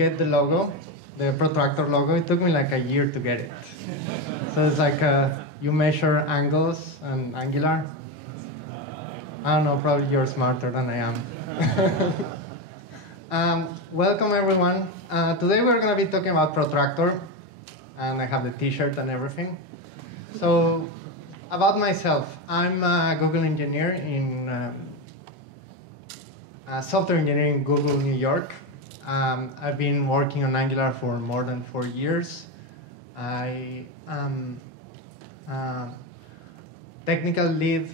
get the logo, the Protractor logo. It took me like a year to get it. So it's like you measure angles and Angular. I don't know, probably you're smarter than I am. Welcome everyone. Today we're going to be talking about Protractor, and I have the t-shirt and everything. So about myself, I'm a Google engineer in software engineering in Google, New York. I've been working on Angular for more than 4 years. I am technical lead,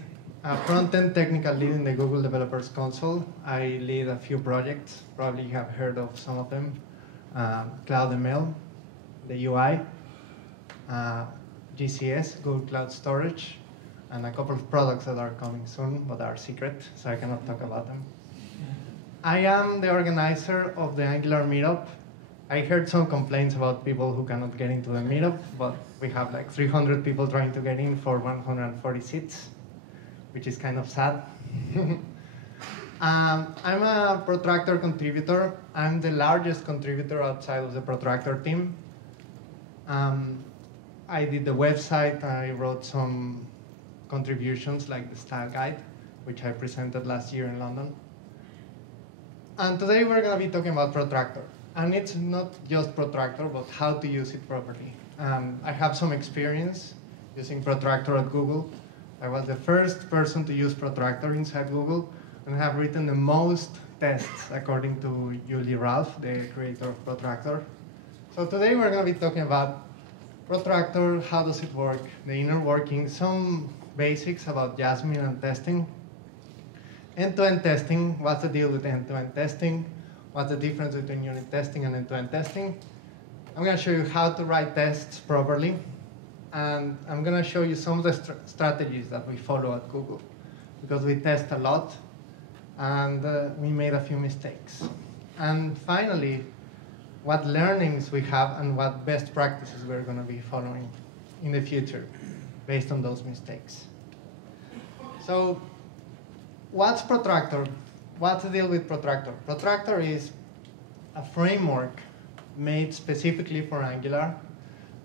front-end technical lead in the Google Developers Console. I lead a few projects. Probably you have heard of some of them. CloudML, the UI, GCS, Google Cloud Storage, and a couple of products that are coming soon, but are secret, so I cannot talk about them. I am the organizer of the Angular meetup. I heard some complaints about people who cannot get into the meetup, but we have like 300 people trying to get in for 140 seats, which is kind of sad. I'm a Protractor contributor. I'm the largest contributor outside of the Protractor team. I did the website. I wrote some contributions like the style guide, which I presented last year in London. And today we're going to be talking about Protractor. And it's not just Protractor, but how to use it properly. I have some experience using Protractor at Google. I was the first person to use Protractor inside Google, and have written the most tests according to Julie Ralph, the creator of Protractor. So today we're going to be talking about Protractor, how does it work, the inner working, some basics about Jasmine and testing. End-to-end testing, what's the deal with end-to-end testing? What's the difference between unit testing and end-to-end testing? I'm going to show you how to write tests properly. And I'm going to show you some of the strategies that we follow at Google, because we test a lot, and we made a few mistakes. And finally, what learnings we have and what best practices we're going to be following in the future based on those mistakes. So, what's Protractor? What's the deal with Protractor? Protractor is a framework made specifically for Angular,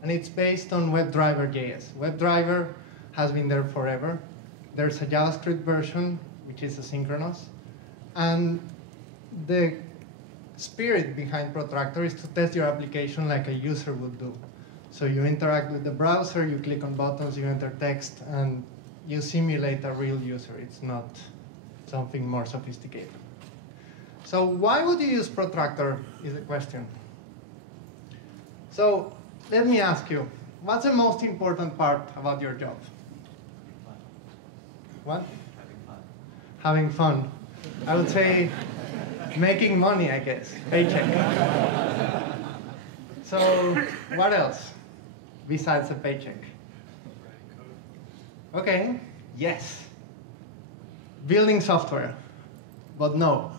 and it's based on WebDriver.js. WebDriver has been there forever. There's a JavaScript version, which is asynchronous. And the spirit behind Protractor is to test your application like a user would do. So you interact with the browser, you click on buttons, you enter text, and you simulate a real user. It's not something more sophisticated. So why would you use Protractor is the question. So let me ask you, what's the most important part about your job? What? Having fun. I would say making money, I guess. Paycheck. So what else besides a paycheck? Okay, yes. Building software, but no.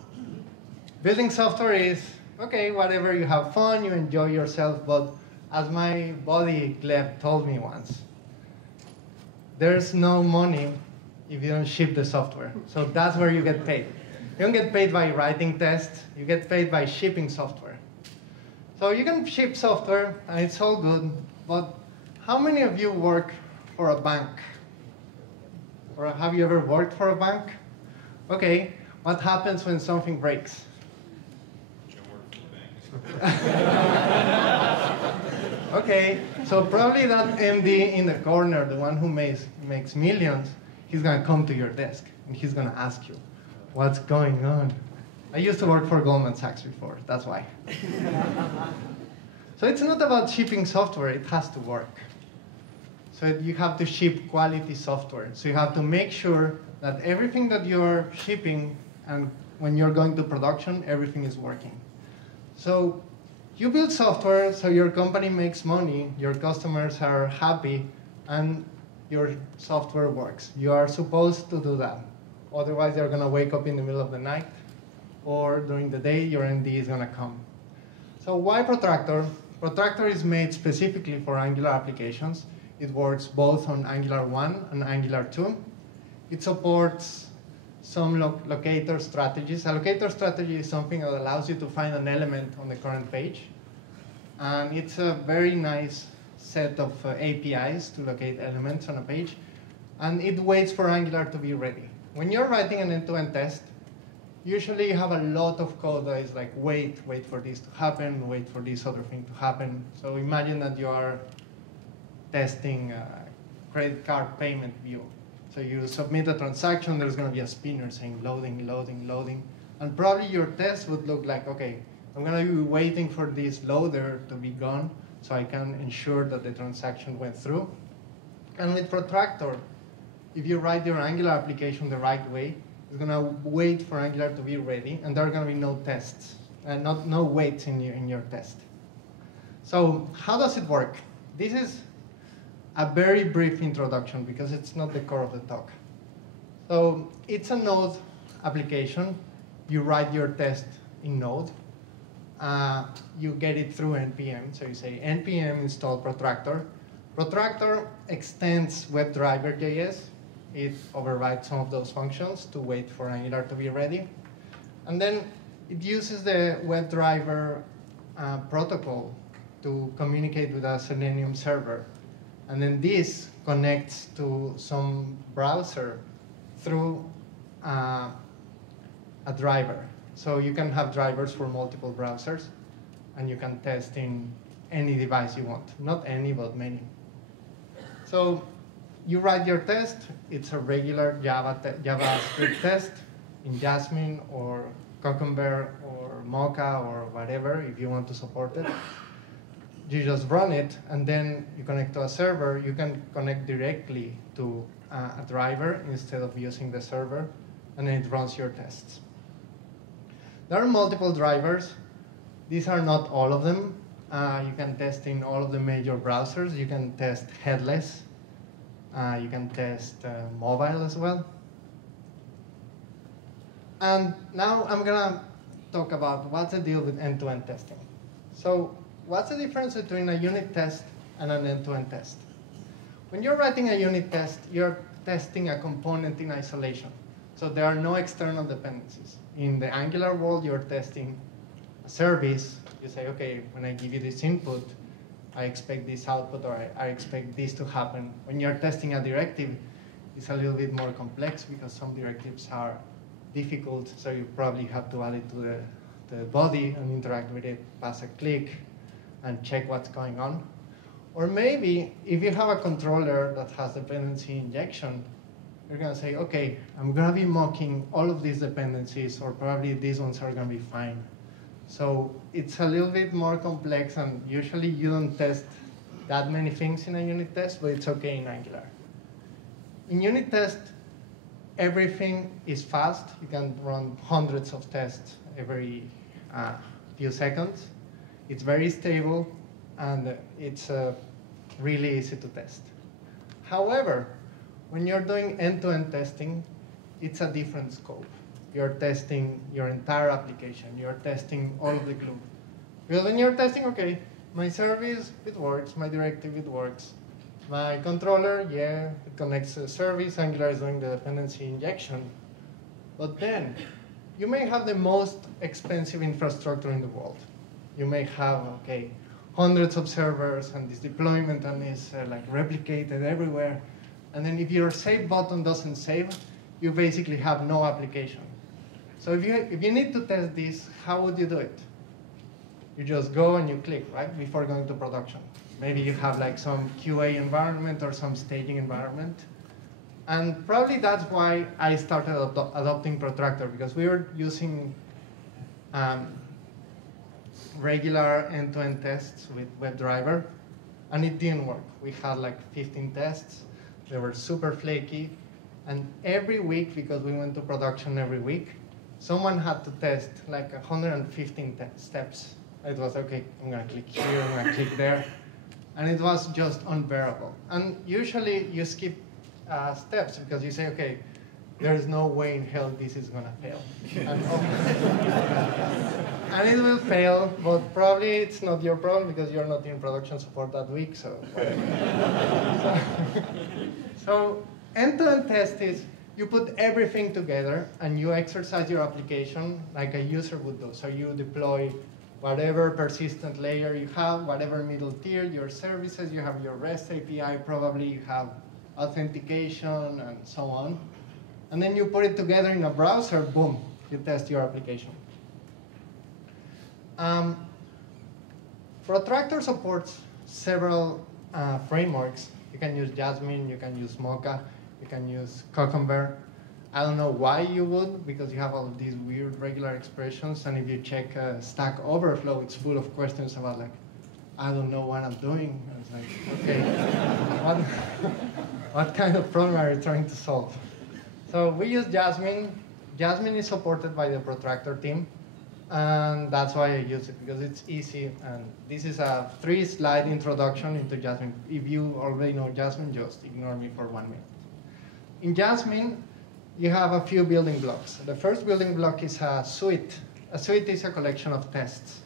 Building software is, okay, whatever, you have fun, you enjoy yourself, but as my buddy Gleb told me once, there's no money if you don't ship the software. So that's where you get paid. You don't get paid by writing tests, you get paid by shipping software. So you can ship software, and it's all good, but how many of you work for a bank? Or have you ever worked for a bank? Okay, what happens when something breaks? Okay, so probably that MD in the corner, the one who makes millions, he's going to come to your desk, and he's going to ask you, what's going on? I used to work for Goldman Sachs before, that's why. So it's not about shipping software, it has to work. So you have to ship quality software. So you have to make sure that everything that you're shipping, and when you're going to production, everything is working. So you build software so your company makes money, your customers are happy, and your software works. You are supposed to do that. Otherwise, you're going to wake up in the middle of the night, or during the day, your MD is going to come. So why Protractor? Protractor is made specifically for Angular applications. It works both on Angular 1 and Angular 2. It supports some locator strategies. A locator strategy is something that allows you to find an element on the current page. And it's a very nice set of APIs to locate elements on a page. And it waits for Angular to be ready. When you're writing an end-to-end test, usually you have a lot of code that is like, wait for this to happen, wait for this other thing to happen. So imagine that you are testing a credit card payment view. So you submit a transaction, there's going to be a spinner saying loading, loading, loading. And probably your test would look like, okay, I'm going to be waiting for this loader to be gone so I can ensure that the transaction went through. And with Protractor, if you write your Angular application the right way, it's going to wait for Angular to be ready, and there are going to be no tests, and no waits in your test. So how does it work? This is a very brief introduction because it's not the core of the talk. So it's a Node application. You write your test in Node. You get it through npm. So you say npm install Protractor. Protractor extends WebDriver.js. It overrides some of those functions to wait for Angular to be ready. And then it uses the WebDriver protocol to communicate with a Selenium server. And then this connects to some browser through a driver. So you can have drivers for multiple browsers, and you can test in any device you want. Not any, but many. So you write your test. It's a regular JavaScript test in Jasmine or Cucumber or Mocha or whatever, if you want to support it. You just run it, and then you connect to a server. You can connect directly to a driver instead of using the server, and then it runs your tests. There are multiple drivers. These are not all of them. You can test in all of the major browsers. You can test headless. You can test mobile as well. And now I'm going to talk about what's the deal with end-to-end testing. So what's the difference between a unit test and an end-to-end test? When you're writing a unit test, you're testing a component in isolation. So there are no external dependencies. In the Angular world, you're testing a service. You say, okay, when I give you this input, I expect this output, or I expect this to happen. When you're testing a directive, it's a little bit more complex because some directives are difficult, so you probably have to add it to the body and interact with it, pass a click, and check what's going on. Or maybe, if you have a controller that has dependency injection, you're going to say, okay, I'm going to be mocking all of these dependencies, or probably these ones are going to be fine. So it's a little bit more complex, and usually you don't test that many things in a unit test, but it's okay in Angular. In unit test, everything is fast. You can run hundreds of tests every few seconds. It's very stable, and it's really easy to test. However, when you're doing end-to-end testing, it's a different scope. You're testing your entire application. You're testing all of the glue. Because when you're testing, okay, my service, it works. My directive, it works. My controller, yeah, it connects to the service. Angular is doing the dependency injection. But then, you may have the most expensive infrastructure in the world. You may have, okay, hundreds of servers, and this deployment and is like replicated everywhere. And then if your save button doesn't save, you basically have no application. So if you need to test this, how would you do it? You just go and you click, right, before going to production. Maybe you have like some QA environment or some staging environment. And probably that's why I started adopting Protractor, because we were using regular end-to-end tests with WebDriver, and it didn't work. We had like 15 tests. They were super flaky. And every week, because we went to production every week, someone had to test like 115 steps. It was, okay, I'm going to click here, I'm going to click there. And it was just unbearable. And usually you skip steps because you say, okay, there's no way in hell this is going to fail. And it will fail, but probably it's not your problem because you're not in production support that week. So end-to-end test is you put everything together and you exercise your application like a user would do. So you deploy whatever persistent layer you have, whatever middle tier, your services, you have your REST API, probably you have authentication and so on. And then you put it together in a browser, boom, you test your application. Protractor supports several frameworks. You can use Jasmine, you can use Mocha, you can use Cucumber. I don't know why you would, because you have all of these weird regular expressions, and if you check Stack Overflow, it's full of questions about like, I don't know what I'm doing. And it's like, okay, what kind of problem are you trying to solve? So we use Jasmine. Jasmine is supported by the Protractor team, and that's why I use it, because it's easy. And this is a 3-slide introduction into Jasmine. If you already know Jasmine, just ignore me for 1 minute. In Jasmine, you have a few building blocks. The first building block is a suite. A suite is a collection of tests.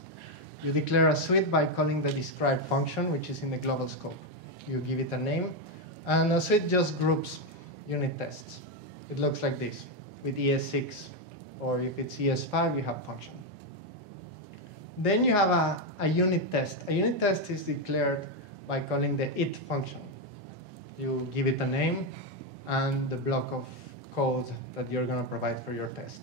You declare a suite by calling the describe function, which is in the global scope. You give it a name, and a suite just groups unit tests. It looks like this, with ES6, or if it's ES5, you have function. Then you have a unit test. A unit test is declared by calling the it function. You give it a name and the block of code that you're going to provide for your test.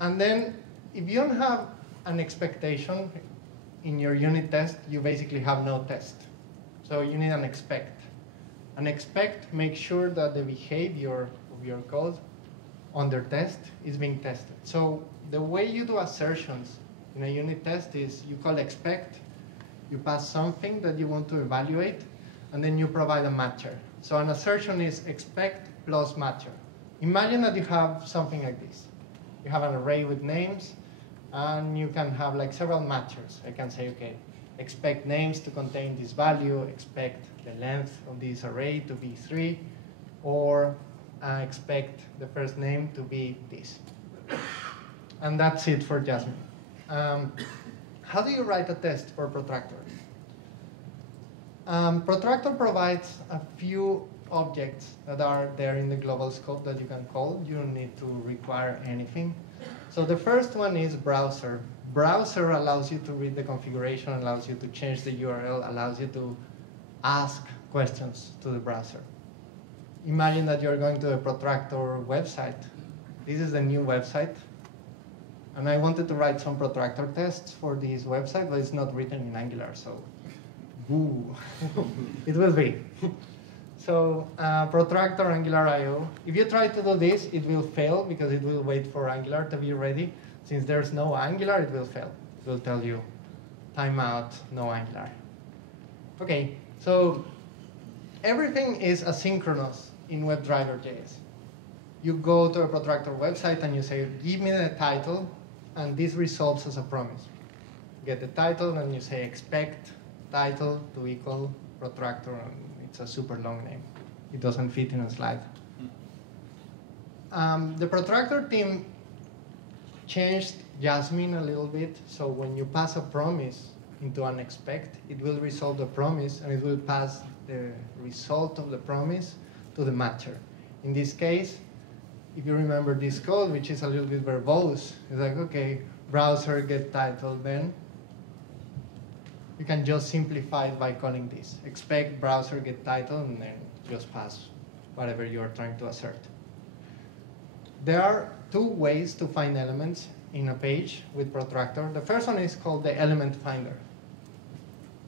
And then if you don't have an expectation in your unit test, you basically have no test. So you need an expect. An expect makes sure that the behavior of your code under test is being tested. So the way you do assertions in a unit test is you call expect, you pass something that you want to evaluate, and then you provide a matcher. So an assertion is expect plus matcher. Imagine that you have something like this. You have an array with names, and you can have like several matchers. I can say, okay, expect names to contain this value, expect the length of this array to be 3, or expect the first name to be this. And that's it for Jasmine. How do you write a test for Protractor? Protractor provides a few objects that are there in the global scope that you can call. You don't need to require anything. So the first one is browser. Browser allows you to read the configuration, allows you to change the URL, allows you to ask questions to the browser. Imagine that you're going to a Protractor website. This is the new website. And I wanted to write some Protractor tests for this website, but it's not written in Angular, so boo. It will be. So Protractor Angular IO. If you try to do this, it will fail because it will wait for Angular to be ready. Since there's no Angular, it will fail. It will tell you, timeout, no Angular. Okay, so everything is asynchronous in WebDriver.js. You go to a Protractor website and you say, give me the title, and this resolves as a promise. You get the title, and you say expect title to equal Protractor, and it's a super long name. It doesn't fit in a slide. The Protractor team changed Jasmine a little bit, so when you pass a promise into an expect, it will resolve the promise, and it will pass the result of the promise to the matcher. In this case, if you remember this code, which is a little bit verbose, it's like, okay, browser get title, then you can just simplify it by calling this. Expect browser get title, and then just pass whatever you're trying to assert. There are 2 ways to find elements in a page with Protractor. The first one is called the element finder.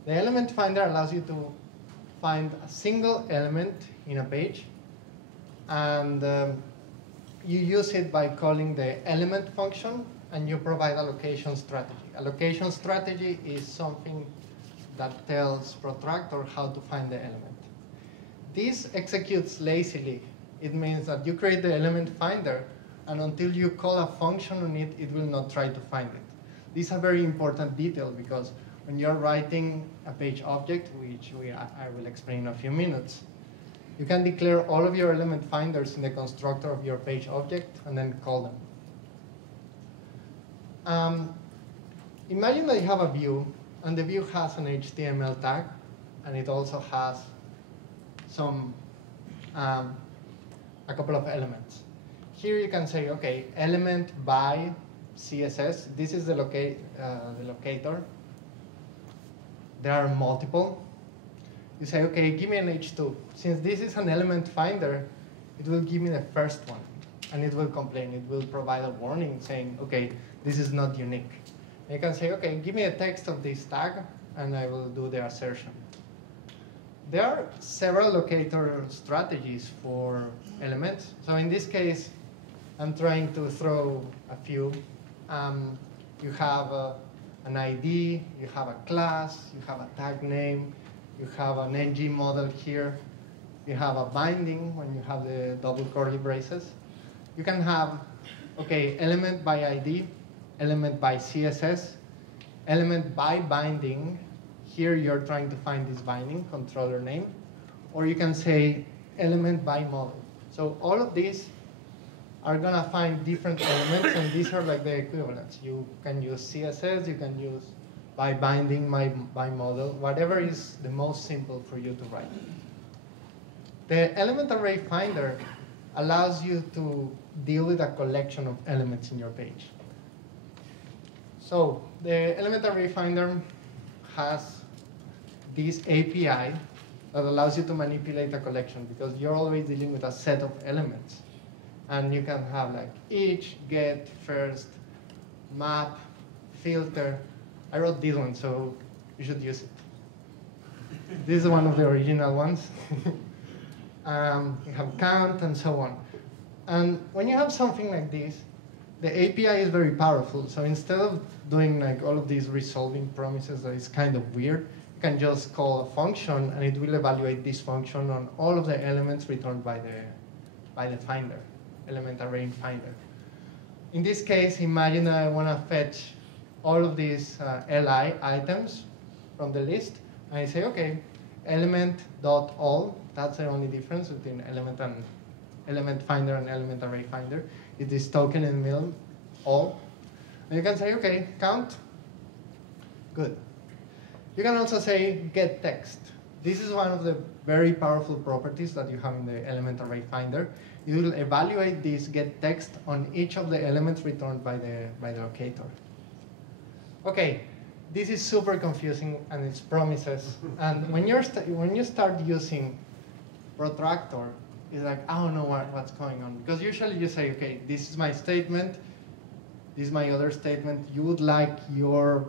The element finder allows you to find a single element in a page, and you use it by calling the element function, and you provide a location strategy. A location strategy is something that tells Protractor how to find the element. This executes lazily. It means that you create the element finder, and until you call a function on it, it will not try to find it. This is a very important detail, because when you're writing a page object, which I will explain in a few minutes, you can declare all of your element finders in the constructor of your page object and then call them. Imagine that you have a view, and the view has an HTML tag, and it also has some a couple of elements. Here you can say, okay, element by CSS. This is the locator. There are multiple. You say, okay, give me an H2. Since this is an element finder, it will give me the first one. And it will complain. It will provide a warning saying, okay, this is not unique. And you can say, okay, give me a text of this tag, and I will do the assertion. There are several locator strategies for elements. So in this case, I'm trying to throw a few. You have an ID, you have a class, you have a tag name, you have an ng model here, you have a binding when you have the double curly braces. You can have, okay, element by ID, element by CSS, element by binding. Here you're trying to find this binding, controller name. Or you can say element by model. So all of these are going to find different elements, and these are like the equivalents. You can use CSS, you can use by binding, by model, whatever is the most simple for you to write. The element array finder allows you to deal with a collection of elements in your page. So the element array finder has this API that allows you to manipulate a collection, because you're always dealing with a set of elements. And you can have like each, get, first, map, filter. I wrote this one, so you should use it. This is one of the original ones. You have count and so on. And when you have something like this, the API is very powerful. So instead of doing like all of these resolving promises that is kind of weird, you can just call a function, and it will evaluate this function on all of the elements returned by the finder, element array finder. In this case, imagine I want to fetch all of these li items from the list, and I say, okay, element.all. That's the only difference between element finder and element array finder. It is token in the middle, all. And you can say, okay, count. Good. You can also say get text. This is one of the very powerful properties that you have in the element array finder. You will evaluate this get text on each of the elements returned by the locator. Okay, this is super confusing, and it's promises. And when you start using Protractor, it's like, I don't know what's going on. Because usually you say, okay, this is my statement, this is my other statement. You would like your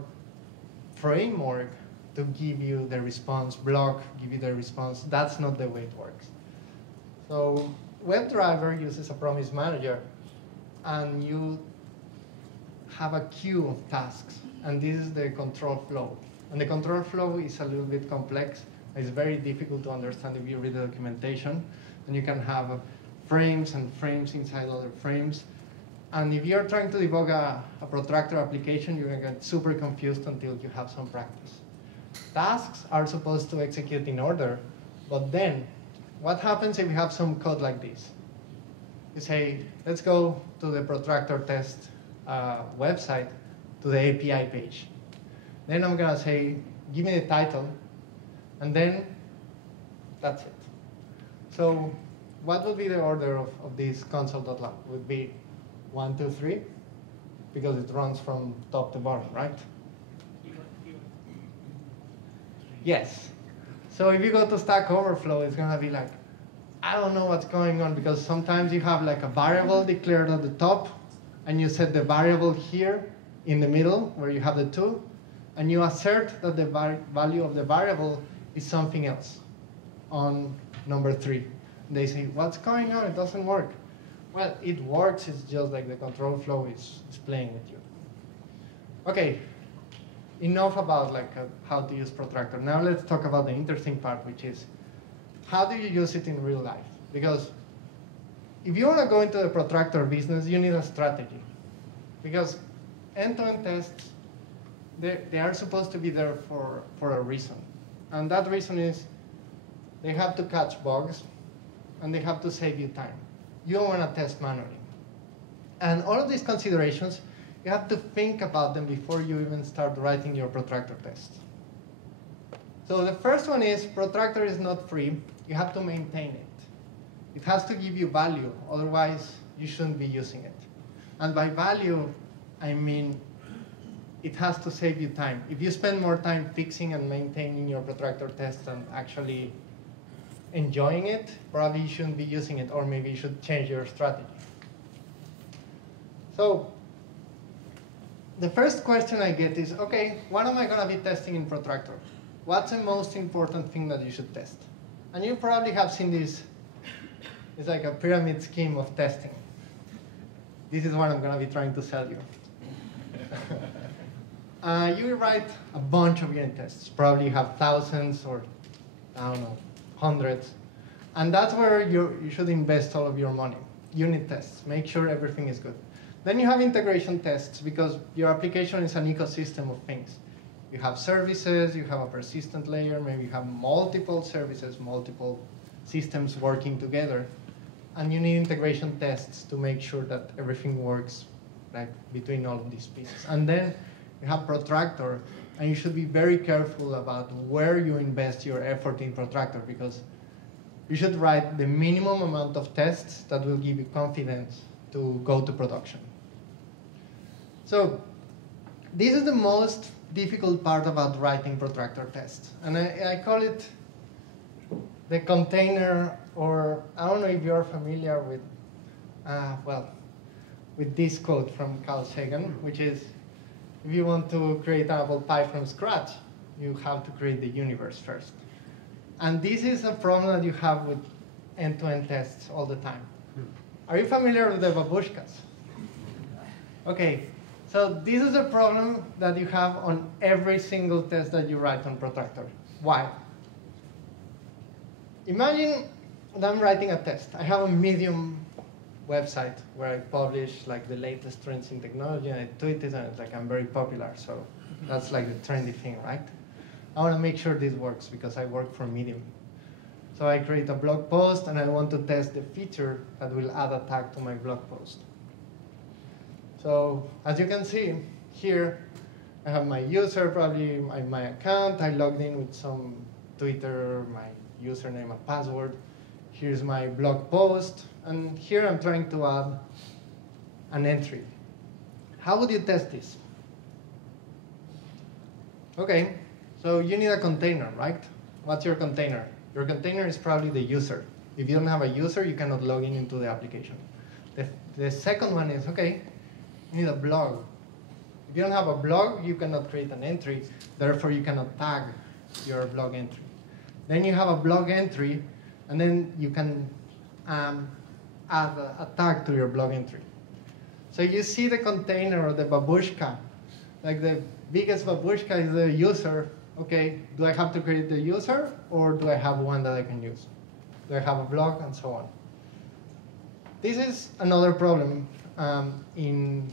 framework to give you the response, block, give you the response. That's not the way it works. So WebDriver uses a promise manager, and you have a queue of tasks. And this is the control flow. And the control flow is a little bit complex. It's very difficult to understand if you read the documentation. And you can have frames and frames inside other frames. And if you're trying to debug a Protractor application, you're going to get super confused until you have some practice. Tasks are supposed to execute in order. But then, what happens if you have some code like this? You say, let's go to the Protractor test website, to the API page. Then I'm going to say, give me the title. And then that's it. So what would be the order of this console.log? Would be 1, 2, 3, because it runs from top to bottom, right? Yes. So if you go to Stack Overflow, it's going to be like, I don't know what's going on, because sometimes you have like a variable declared at the top, and you set the variable here in the middle, where you have the 2, and you assert that the value of the variable is something else on number 3. They say, what's going on? It doesn't work. Well, it works. It's just like the control flow is playing with you. OK, enough about how to use Protractor. Now let's talk about the interesting part, which is how do you use it in real life? Because if you want to go into the Protractor business, you need a strategy. Because end-to-end tests, they are supposed to be there for a reason. And that reason is they have to catch bugs, and they have to save you time. You don't want to test manually. And all of these considerations, you have to think about them before you even start writing your Protractor test. So the first one is Protractor is not free. You have to maintain it. It has to give you value, otherwise you shouldn't be using it. And by value, I mean it has to save you time. If you spend more time fixing and maintaining your Protractor test than actually enjoying it, probably you shouldn't be using it, or maybe you should change your strategy. So the first question I get is, okay, what am I going to be testing in Protractor? What's the most important thing that you should test? And you probably have seen this. It's like a pyramid scheme of testing. This is what I'm going to be trying to sell you. You write a bunch of unit tests. Probably have thousands or, I don't know, hundreds. And that's where you should invest all of your money. Unit tests. Make sure everything is good. Then you have integration tests, because your application is an ecosystem of things. You have services, you have a persistent layer, maybe you have multiple services, multiple systems working together. And you need integration tests to make sure that everything works between all of these pieces. And then you have Protractor, and you should be very careful about where you invest your effort in Protractor, because you should write the minimum amount of tests that will give you confidence to go to production. So this is the most difficult part about writing Protractor tests. And I call it the container, or I don't know if you're familiar with, with this quote from Carl Sagan, which is, if you want to create an apple pie from scratch, you have to create the universe first. And this is a problem that you have with end-to-end tests all the time. Are you familiar with the babushkas? Okay, so this is a problem that you have on every single test that you write on Protractor. Why? Imagine that I'm writing a test. I have a Medium website where I publish the latest trends in technology, and I tweet it, and it's I'm very popular. So that's the trendy thing, right? I want to make sure this works because I work for Medium. So I create a blog post, and I want to test the feature that will add a tag to my blog post. So as you can see here, I have my user, probably my account. I logged in with some Twitter, my username and password. Here's my blog post. And here I'm trying to add an entry. How would you test this? OK, so you need a container, right? What's your container? Your container is probably the user. If you don't have a user, you cannot log in into the application. The second one is, OK, you need a blog. If you don't have a blog, you cannot create an entry. Therefore, you cannot tag your blog entry. Then you have a blog entry, and then you can add a tag to your blog entry. So you see the container or the babushka. The biggest babushka is the user. OK, do I have to create the user, or do I have one that I can use? Do I have a blog, and so on? This is another problem in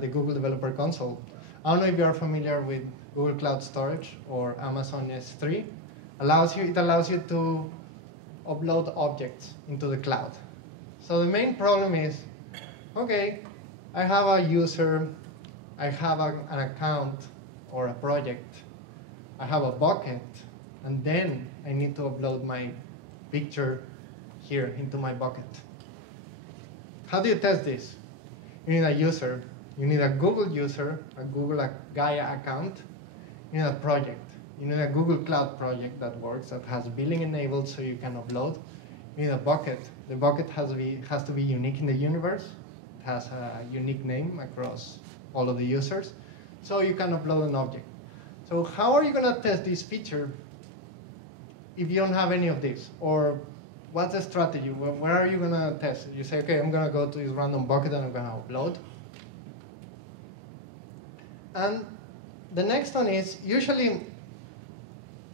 the Google Developer Console. I don't know if you are familiar with Google Cloud Storage or Amazon S3. It allows you to upload objects into the cloud. So the main problem is, OK, I have a user, I have an account or a project, I have a bucket, and then I need to upload my picture here into my bucket. How do you test this? You need a user. You need a Google user, a Google Gaia account. You need a project. You need a Google Cloud project that works, that has billing enabled so you can upload. You need a bucket. The bucket has to be unique in the universe. It has a unique name across all of the users. So you can upload an object. So how are you going to test this feature if you don't have any of this? Or what's the strategy? Where are you going to test? You say, OK, I'm going to go to this random bucket and I'm going to upload. And the next one is usually,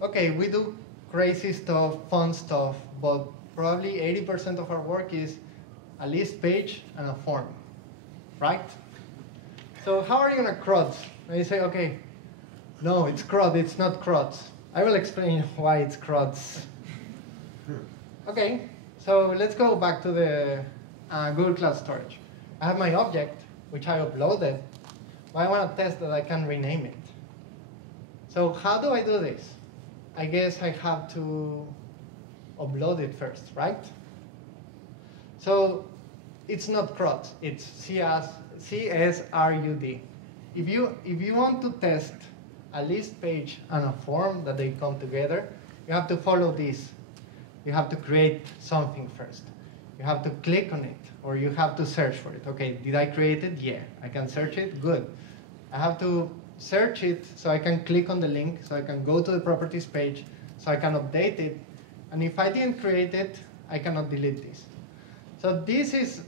OK, we do crazy stuff, fun stuff, but probably 80% of our work is a list page and a form, right? So how are you going to CRUD? And you say, OK, no, it's CRUD, it's not CRUD. I will explain why it's CRUD. OK, so let's go back to the Google Cloud Storage. I have my object, which I uploaded, but I want to test that I can rename it. So how do I do this? I guess I have to upload it first, right? So it's not CRUD, it's CSRUD. If you want to test a list page and a form that they come together, you have to follow this. You have to create something first. You have to click on it, or you have to search for it. Okay, did I create it? Yeah. I can search it? Good. I have to search it so I can click on the link, so I can go to the properties page, so I can update it. And if I didn't create it, I cannot delete this. So this is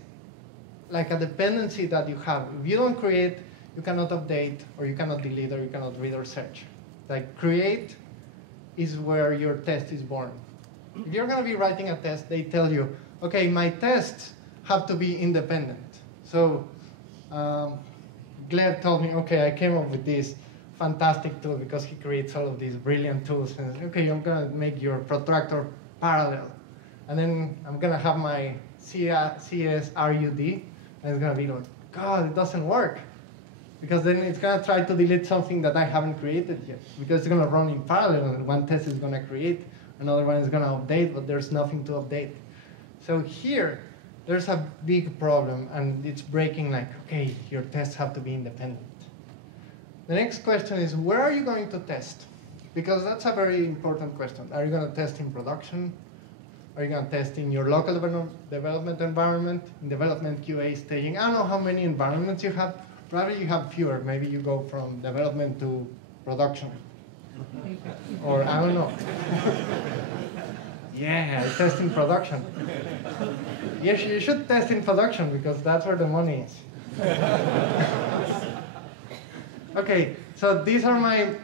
like a dependency that you have. If you don't create, you cannot update, or you cannot delete, or you cannot read or search. Like create is where your test is born. If you're going to be writing a test, they tell you, okay, my tests have to be independent. So Gleb told me, okay, I came up with this fantastic tool because he creates all of these brilliant tools. And okay, I'm going to make your protractor parallel. And then I'm going to have my CSRUD, and it's going to be like, God, it doesn't work. Because then it's going to try to delete something that I haven't created yet. Because it's going to run in parallel, and one test is going to create, another one is going to update, but there's nothing to update. So here, there's a big problem, and it's breaking like, okay, your tests have to be independent. The next question is, where are you going to test? Because that's a very important question. Are you going to test in production? Are you going to test in your local development environment, in development QA staging? I don't know how many environments you have. Probably you have fewer. Maybe you go from development to production. Or I don't know. Yeah, I test in production. Yes, you should test in production because that's where the money is. Okay, so these are my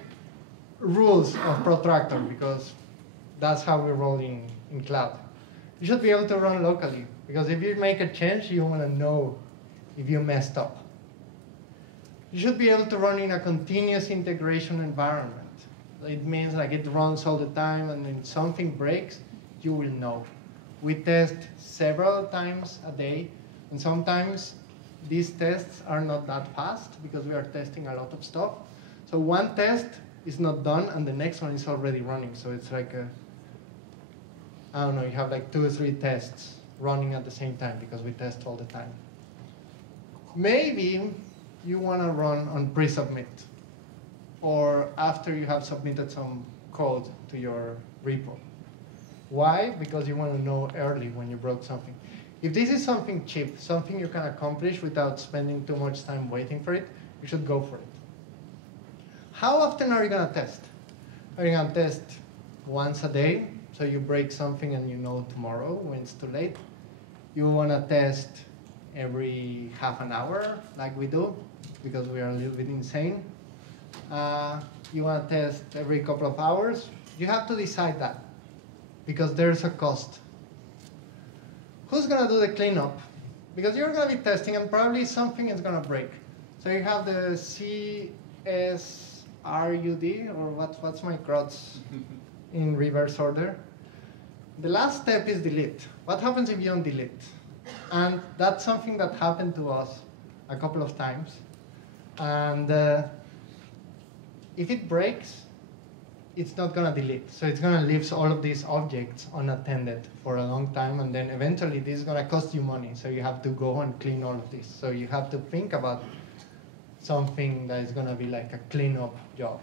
rules of Protractor because that's how we roll in cloud. You should be able to run locally because if you make a change, you want to know if you messed up. You should be able to run in a continuous integration environment. It means like it runs all the time, and if something breaks, you will know. We test several times a day, and sometimes these tests are not that fast because we are testing a lot of stuff. So one test is not done, and the next one is already running. So it's like I don't know, you have like 2 or 3 tests running at the same time because we test all the time. Maybe you want to run on pre-submit, or after you have submitted some code to your repo. Why? Because you want to know early when you broke something. If this is something cheap, something you can accomplish without spending too much time waiting for it, you should go for it. How often are you going to test? Are you going to test once a day? So you break something and you know tomorrow when it's too late. You want to test every half an hour like we do because we are a little bit insane. You want to test every couple of hours. You have to decide that because there's a cost. Who's going to do the cleanup? Because you're going to be testing and probably something is going to break. So you have the CSRUD, or what's my CRUDs in reverse order. The last step is delete. What happens if you don't delete? And that's something that happened to us a couple of times. And if it breaks, it's not going to delete. So it's going to leave all of these objects unattended for a long time, and then eventually this is going to cost you money. So you have to go and clean all of this. So you have to think about something that is going to be like a cleanup job.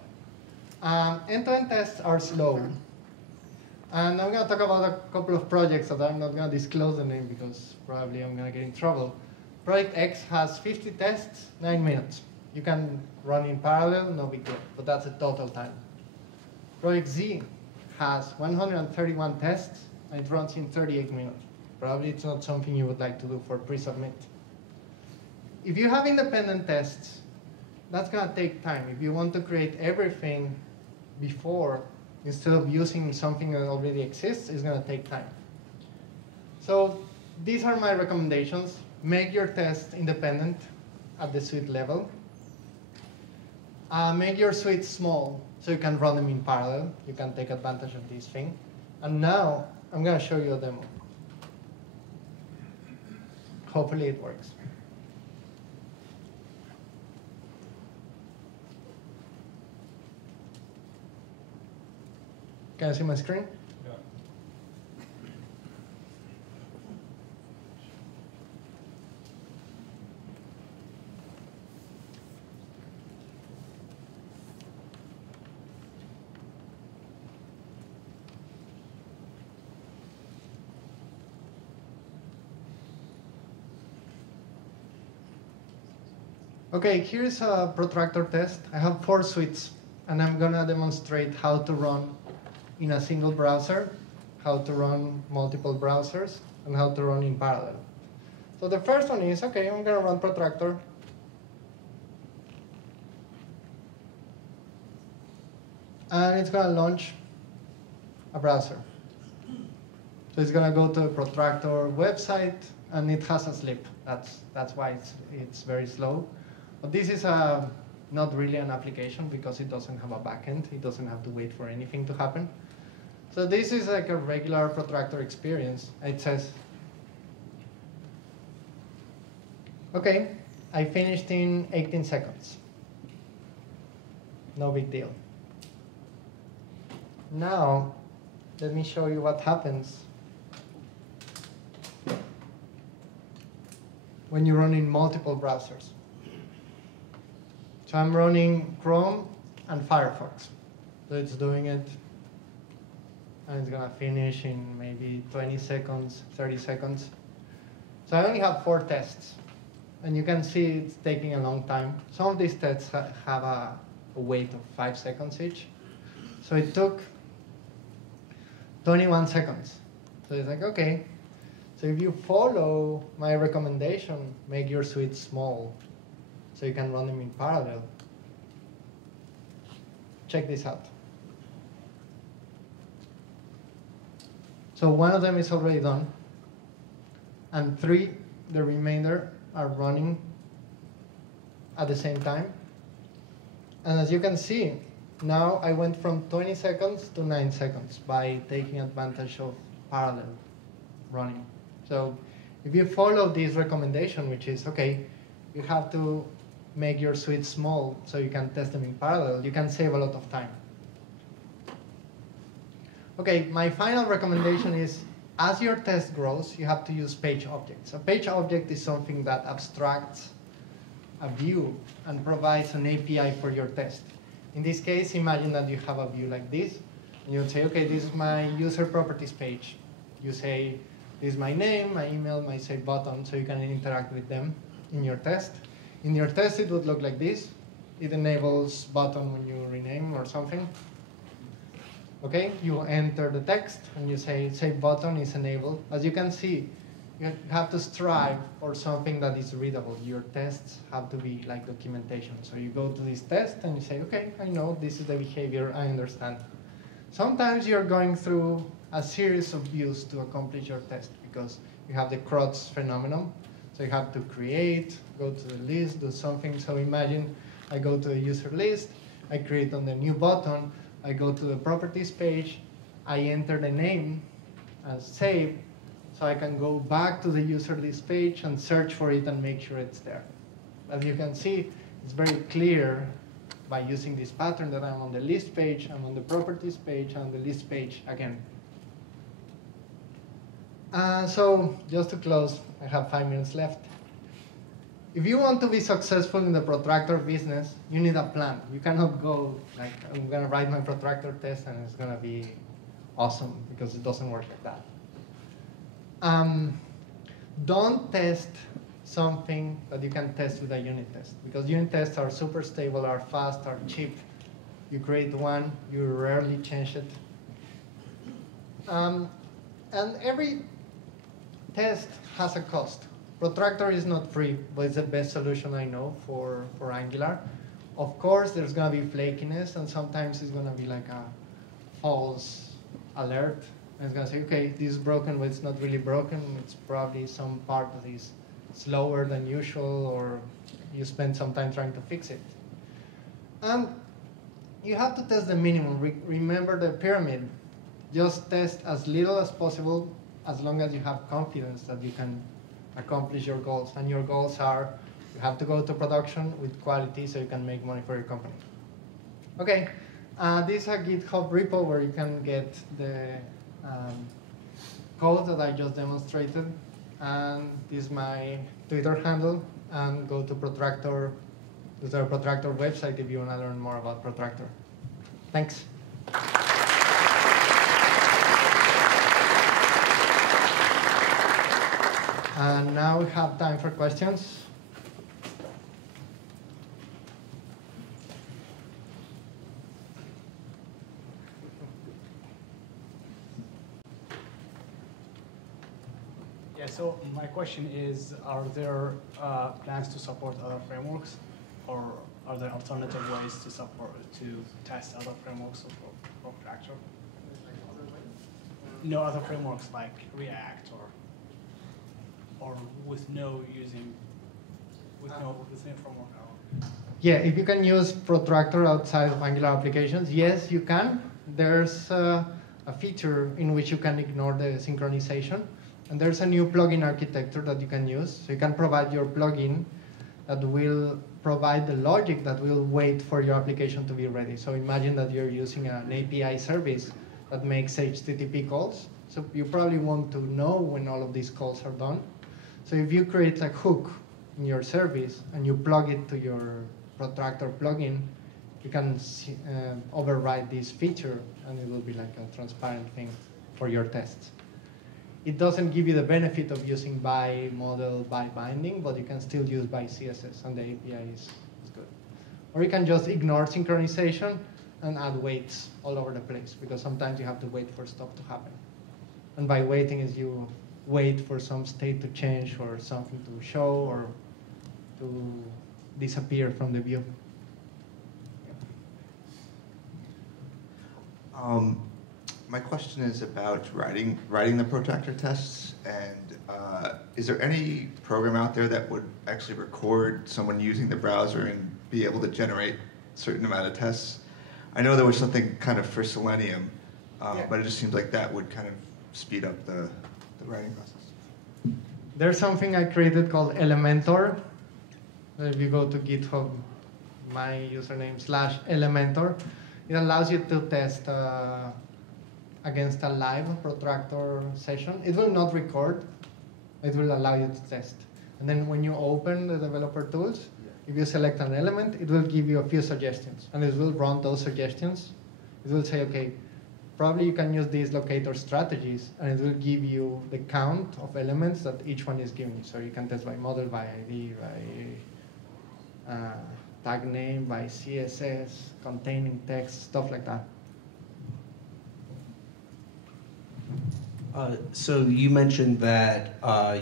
End-to-end tests are slow. And I'm going to talk about a couple of projects that I'm not going to disclose the name because probably I'm going to get in trouble. Project X has 50 tests, 9 minutes. You can run in parallel, no big deal, but that's the total time. Project Z has 131 tests, and it runs in 38 minutes. Probably it's not something you would like to do for pre-submit. If you have independent tests, that's going to take time. If you want to create everything before, instead of using something that already exists, it's going to take time. So these are my recommendations. Make your tests independent at the suite level. Make your suites small so you can run them in parallel. You can take advantage of this thing. And now I'm going to show you a demo. Hopefully it works. Can you see my screen? Yeah. Okay, here's a protractor test. I have 4 suites, and I'm going to demonstrate how to run in a single browser, how to run multiple browsers, and how to run in parallel. So the first one is, okay, I'm going to run Protractor. And it's going to launch a browser. So it's going to go to the Protractor website, and it has a slip. That's why it's very slow. But this is not really an application because it doesn't have a backend. It doesn't have to wait for anything to happen. So this is like a regular Protractor experience. It says, okay, I finished in 18 seconds. No big deal. Now, let me show you what happens when you run in multiple browsers. So I'm running Chrome and Firefox. So it's doing it, and it's going to finish in maybe 20 seconds, 30 seconds. So I only have 4 tests. And you can see it's taking a long time. Some of these tests have a wait of 5 seconds each. So it took 21 seconds. So it's like, okay. So if you follow my recommendation, make your suite small so you can run them in parallel. Check this out. So 1 of them is already done. And 3, the remainder, are running at the same time. And as you can see, now I went from 20 seconds to 9 seconds by taking advantage of parallel running. So if you follow this recommendation, which is, okay, you have to make your suite small so you can test them in parallel, you can save a lot of time. Okay, my final recommendation is, as your test grows, you have to use page objects. A page object is something that abstracts a view and provides an API for your test. In this case, imagine that you have a view like this, and you would say, okay, this is my user properties page. You say, this is my name, my email, my save button, so you can interact with them in your test. In your test, it would look like this. It enables button when you rename or something. Okay, you enter the text, and you say save button is enabled. As you can see, you have to strive for something that is readable. Your tests have to be like documentation. So you go to this test, and you say, okay, I know this is the behavior, I understand. Sometimes you're going through a series of views to accomplish your test because you have the CRUD's phenomenon. So you have to create, go to the list, do something. So imagine I go to the user list, I create on the new button, I go to the properties page, I enter the name and save, so I can go back to the user list page and search for it and make sure it's there. As you can see, it's very clear by using this pattern that I'm on the list page, I'm on the properties page, and the list page again. So just to close, I have 5 minutes left. If you want to be successful in the Protractor business, you need a plan. You cannot go like, I'm going to write my Protractor test and it's going to be awesome, because it doesn't work like that. Don't test something that you can test with a unit test, because unit tests are super stable, are fast, are cheap. You create one, you rarely change it. And every test has a cost. Protractor is not free, but it's the best solution I know for Angular. Of course, there's going to be flakiness, and sometimes it's going to be like a false alert. And it's going to say, okay, this is broken, but it's not really broken. It's probably some part that is slower than usual, or you spend some time trying to fix it. And you have to test the minimum. Remember the pyramid. Just test as little as possible, as long as you have confidence that you can accomplish your goals. And your goals are, you have to go to production with quality so you can make money for your company. Okay, this is a GitHub repo where you can get the code that I just demonstrated. And this is my Twitter handle. And go to Protractor, to the Protractor website if you want to learn more about Protractor. Thanks. And now we have time for questions. Yeah, so my question is, are there plans to support other frameworks, or are there alternative ways to test other frameworks of Protractor? No other frameworks like React or with no framework at all. Yeah, if you can use Protractor outside of Angular applications, yes, you can. There's a feature in which you can ignore the synchronization. And there's a new plugin architecture that you can use. So you can provide your plugin that will provide the logic that will wait for your application to be ready. So imagine that you're using an API service that makes HTTP calls. So you probably want to know when all of these calls are done. So if you create a hook in your service and you plug it to your Protractor plugin, you can override this feature, and it will be like a transparent thing for your tests. It doesn't give you the benefit of using by model, by binding, but you can still use by CSS, and the API is good. Or you can just ignore synchronization and add waits all over the place, because sometimes you have to wait for stuff to happen. And by waiting is you wait for some state to change or something to show or to disappear from the view. My question is about writing the Protractor tests, and is there any program out there that would actually record someone using the browser and be able to generate a certain amount of tests? I know there was something kind of for Selenium, but it just seems like that would kind of speed up the writing process. There's something I created called Elementor. If you go to GitHub, my username /Elementor, it allows you to test against a live Protractor session. It will not record. It will allow you to test. And then when you open the developer tools, if you select an element, it will give you a few suggestions. And it will run those suggestions. It will say, OK, probably you can use these locator strategies. And it will give you the count of elements that each one is giving you. So you can test by model, by ID, by tag name, by CSS, containing text, stuff like that. So you mentioned that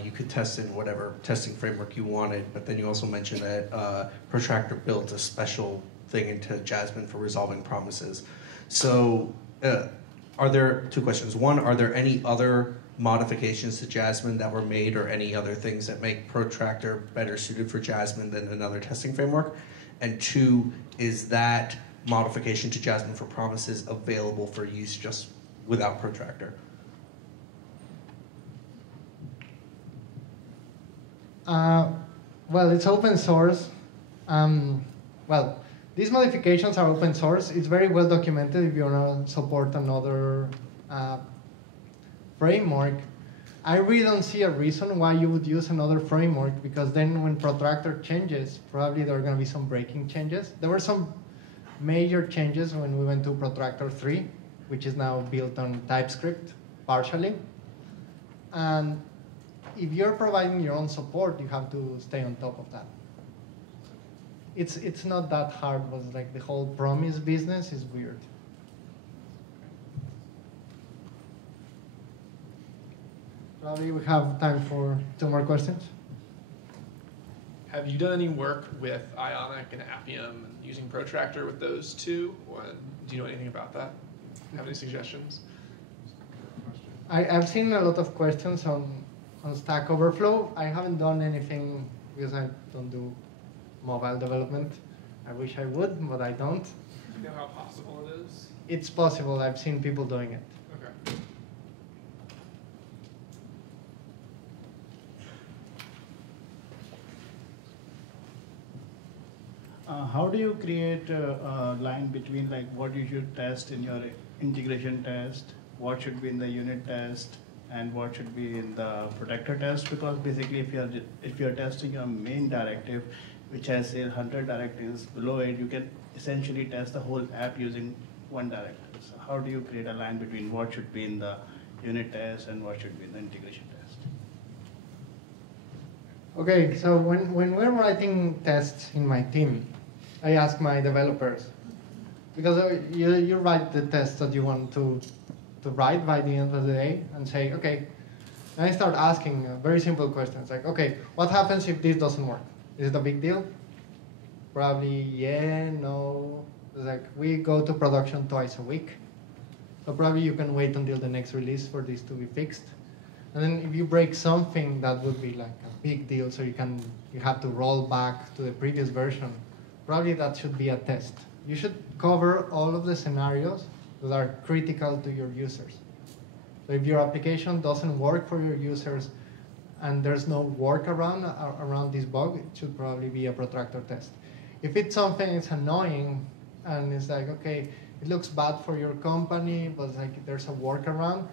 you could test in whatever testing framework you wanted, but then you also mentioned that Protractor built a special thing into Jasmine for resolving promises. So are there two questions? One, are there any other modifications to Jasmine that were made, or any other things that make Protractor better suited for Jasmine than another testing framework? And two, is that modification to Jasmine for promises available for use just without Protractor? Well, it's open source. Well, these modifications are open source. It's very well documented if you want to support another framework. I really don't see a reason why you would use another framework, because then when Protractor changes, probably there are going to be some breaking changes. There were some major changes when we went to Protractor 3, which is now built on TypeScript, partially. And if you're providing your own support, you have to stay on top of that. It's not that hard, but like the whole promise business is weird. Probably we have time for 2 more questions. Have you done any work with Ionic and Appium and using Protractor with those two? Do you know anything about that? Have any suggestions? I've seen a lot of questions on Stack Overflow. I haven't done anything because I don't do mobile development. I wish I would, but I don't. Do you know how possible it is? It's possible. I've seen people doing it. Okay. How do you create a line between like what you should test in your integration test, what should be in the unit test, and what should be in the protector test? Because basically, if you're testing your main directive, which has say 100 directives below it, you can essentially test the whole app using one directive. So how do you create a line between what should be in the unit test and what should be in the integration test? Okay, so when we're writing tests in my team, I ask my developers, because you write the tests that you want to write by the end of the day and say, okay, And I start asking very simple questions like, okay, what happens if this doesn't work? Is it a big deal? Probably, yeah, no. It's like, we go to production twice a week. So probably you can wait until the next release for this to be fixed. And then if you break something, that would be like a big deal, so you have to roll back to the previous version. Probably that should be a test. You should cover all of the scenarios that are critical to your users. So if your application doesn't work for your users and there's no workaround around this bug, it should probably be a protractor test. If it's something that's annoying and it's like, okay, it looks bad for your company, but like there's a workaround,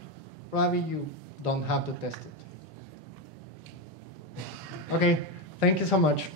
probably you don't have to test it. Okay, thank you so much.